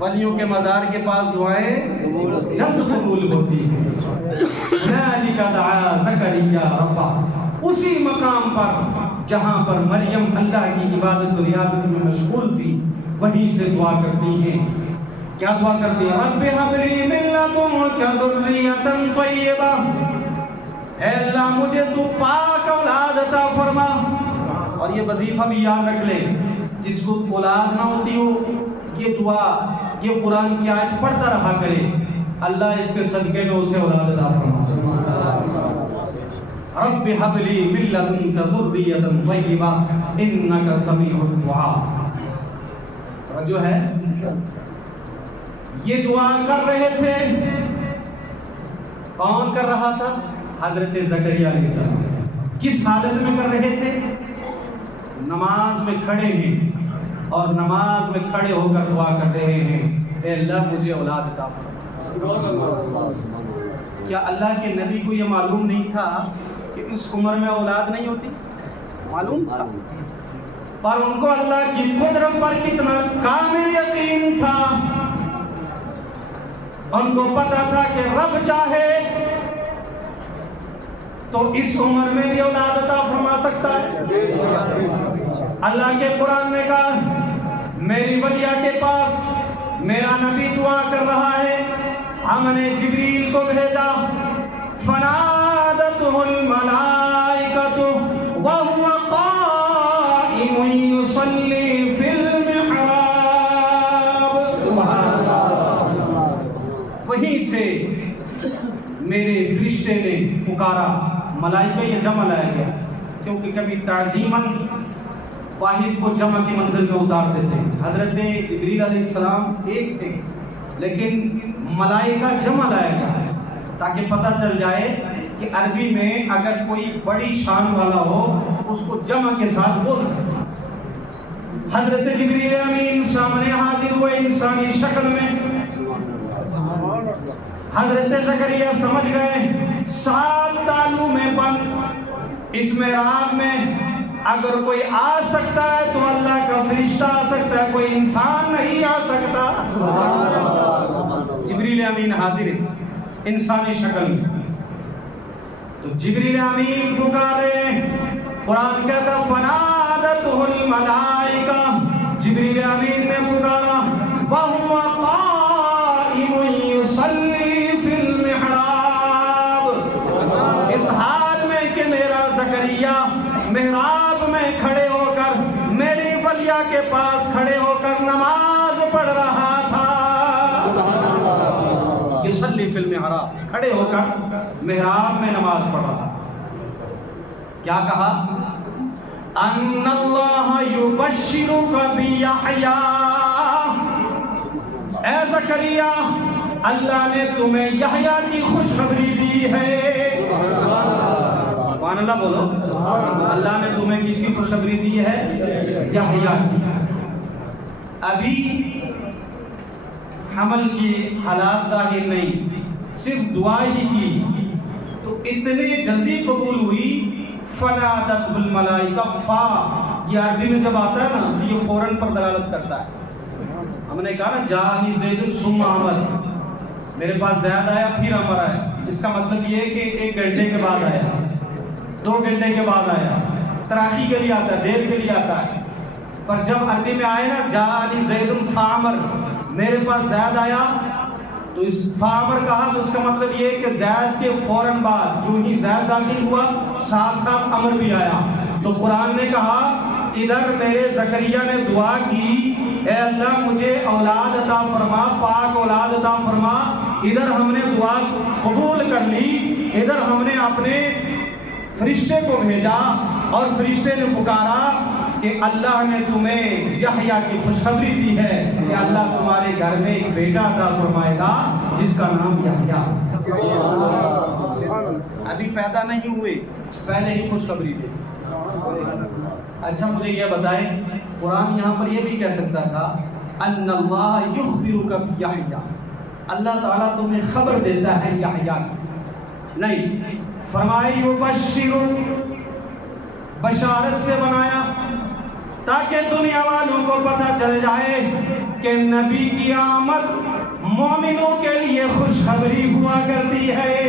ولیوں کے مزار کے پاس دعائیں جلد قبول ہوتی ہیں۔ ذَلِكَ دَعَا زَكَرِيَّا رَبَّهُ، اسی مقام پر جہاں پر مریم اللہ کی عبادت و ریاضت میں مشغول تھی، وہیں سے دعا کرتی ہیں۔ کیا دعا کرتی ہیں؟ رَبِّ هَبْ لِي مِن لَّدُنكَ ذُرِّيَّةً طَيِّبَةً، اے اللہ مجھے تو پاک اولاد عطا فرما۔ اور یہ وظیفہ بھی یاد رکھ لے، جس کو اولاد نہ ہوتی ہو، یہ دعا، یہ قرآن کی آیت پڑھتا رہا کرے، اللہ اس کے صدقے میں اسے اولاد عطا فرما۔ رب هب لي من لدنك ذرية طيبة إنك سميع الدعاء۔ جو ہے یہ دعا کر رہے تھے، کون کر رہا تھا؟ حضرت زکریا علیہ السلام۔ کس حالت میں کر رہے تھے؟ نماز میں کھڑے ہیں، اور نماز میں کھڑے ہو کر دعا کر رہے ہیں، اے اللہ مجھے اولاد عطا فرما۔ کیا اللہ کے نبی کو یہ معلوم نہیں تھا کہ اس عمر میں اولاد نہیں ہوتی؟ معلوم تھا، پر ان کو اللہ کی قدرت پر کتنا کامل یقین تھا۔ ان کو پتا تھا کہ رب چاہے تو اس عمر میں بھی اولاد عطا فرما سکتا ہے۔ اللہ کے قرآن نے کہا میری ولیہ کے پاس میرا نبی دعا کر رہا ہے، ہم نے جبریل کو بھیجا، فنادته الملائکۃ وهو قائم یصلی فی المحراب۔ سبحان اللہ۔ وہیں سے میرے فرشتے نے پکارا، ملائکہ یہ جمع لایا گیا کیونکہ کبھی تعظیماً واحد کو جمع کی منزل میں اتار دیتے ہیں۔ حضرت جبریل علیہ السلام ایک تھے، لیکن ملائکہ جمع لایا گیا تاکہ پتہ چل جائے کہ عربی میں اگر کوئی بڑی شان والا ہو اس کو جمع کے ساتھ بول سکتا۔ حضرت جبریل امین سامنے حاضر ہوئے انسانی شکل میں۔ حضرت زکریا سمجھ گئے 7 تالوں میں بند اس محراب میں اگر کوئی آ سکتا ہے تو اللہ کا فرشتہ آ سکتا ہے، کوئی انسان نہیں آ سکتا۔ جبریل امین حاضر ہے انسانی شکل میں، تو جبریل امین پکارے، قرآن کہتا فنادته الملائکہ، جبریل امین نے پکارا، وَهُوَ قَائِمٌ يُصَلِّي فِي الْمِحْرَابِ، اس حال میں کہ میرا زکریا محراب میں کھڑے ہو کر میری ولیہ کے پاس کھڑے ہو کر نماز پڑھ رہا تھا۔ یصلی فی المحراب، کھڑے ہو کر محراب میں نماز پڑھ رہا۔ کیا کہا؟ ان اللہ یبشرک بیحییٰ، اے زکریا اللہ نے تمہیں یحییٰ کی خوشخبری دی ہے۔ سبحان اللہ بولو، اللہ نے تمہیں کس کی خوشخبری دی ہے؟ یحییٰ کی۔ ابھی حمل کی حالات ظاہر نہیں، صرف دعا ہی کی تو اتنے جلدی قبول ہوئی۔ فنادته الملائکہ، فا یہ عربی میں جب آتا ہے نا یہ فوراً پر دلالت کرتا ہے۔ ہم نے کہا نا جانی زید ثم عمر، میرے پاس زید آیا پھر عمر آیا، اس کا مطلب یہ ہے کہ 1 گھنٹے کے بعد آیا، 2 گھنٹے کے بعد آیا، تراخی کے لیے آتا ہے، دیر کے لیے آتا ہے۔ پر جب عربی میں آئے نا جانی زید فعمر، میرے پاس زید آیا تو اس فعمر کہا تو اس کا مطلب یہ ہے کہ زید کے فوراً بعد جو ہی زید داخل ہوا ساتھ ساتھ عمر بھی آیا۔ تو قرآن نے کہا ادھر میرے زکریا نے دعا کی، اے اللہ مجھے اولاد عطا فرما، پاک اولاد عطا فرما، ادھر ہم نے دعا قبول کر لی، ادھر ہم نے اپنے فرشتے کو بھیجا اور فرشتے نے پکارا کہ اللہ نے تمہیں یحییٰ کی خوشخبری دی ہے کہ اللہ تمہارے گھر میں ایک بیٹا عطا فرمائے گا جس کا نام یحییٰ۔ ابھی پیدا نہیں ہوئے، پہلے ہی خوشخبری دی۔ اچھا مجھے یہ بتائیں، قرآن یہاں پر یہ بھی کہہ سکتا تھا ان اللہ یخبرک بیحییٰ، اللہ تعالیٰ تمہیں خبر دیتا ہے یحییٰ کی، نہیں فرمائی یبشر، بشارت سے بنایا، تاکہ دنیا والوں کو پتہ چل جائے کہ نبی کی آمد مومنوں کے لیے خوشخبری ہوا کرتی ہے۔